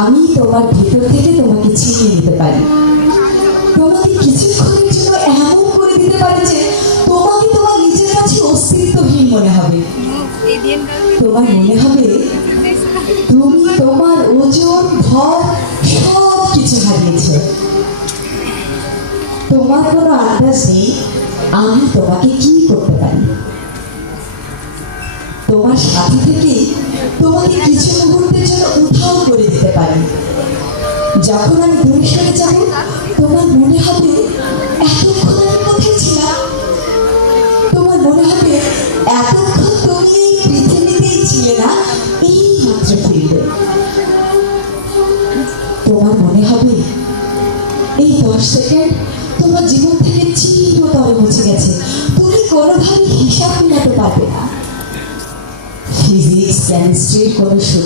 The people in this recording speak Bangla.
আমি তোমার ভিতর থেকে তোমাকে ছিনিয়ে নিতে পারি, তোমাকে কিছুক্ষণের জন্য এমন করে দিতে পারি যে তোমাকে তোমার নিজের কাছে অস্তিত্বহীন মনে হবে। তোমার মনে হবে তুমি তোমার ওজন, ভর সব কিছু হারিয়েছ। তোমার কোনো আন্দাজ নেই আমি তোমাকে কি করতে পারি। তোমার সাথে থেকে তোমাকে কিছু মুহূর্তের জন্য উধাও করে দিতে পারি। যখন আমি দূরে সরে যাব তোমার মনে হবে এতক্ষণ আমি কোথায় ছিলাম। তোমার মনে হবে এতক্ষণ তুমি এই পৃথিবীতেই ছিলে না, এই মাত্র ফিরবে। তোমার মনে হবে এই 10 সেকেন্ড তোমার জীবন থেকে চিরতরে মুছে গেছে, তুমি কোনোভাবে হিসাব মেলাতে পারবে না। ফিজিক্স, কেমিস্ট্রির কোনো সূত্র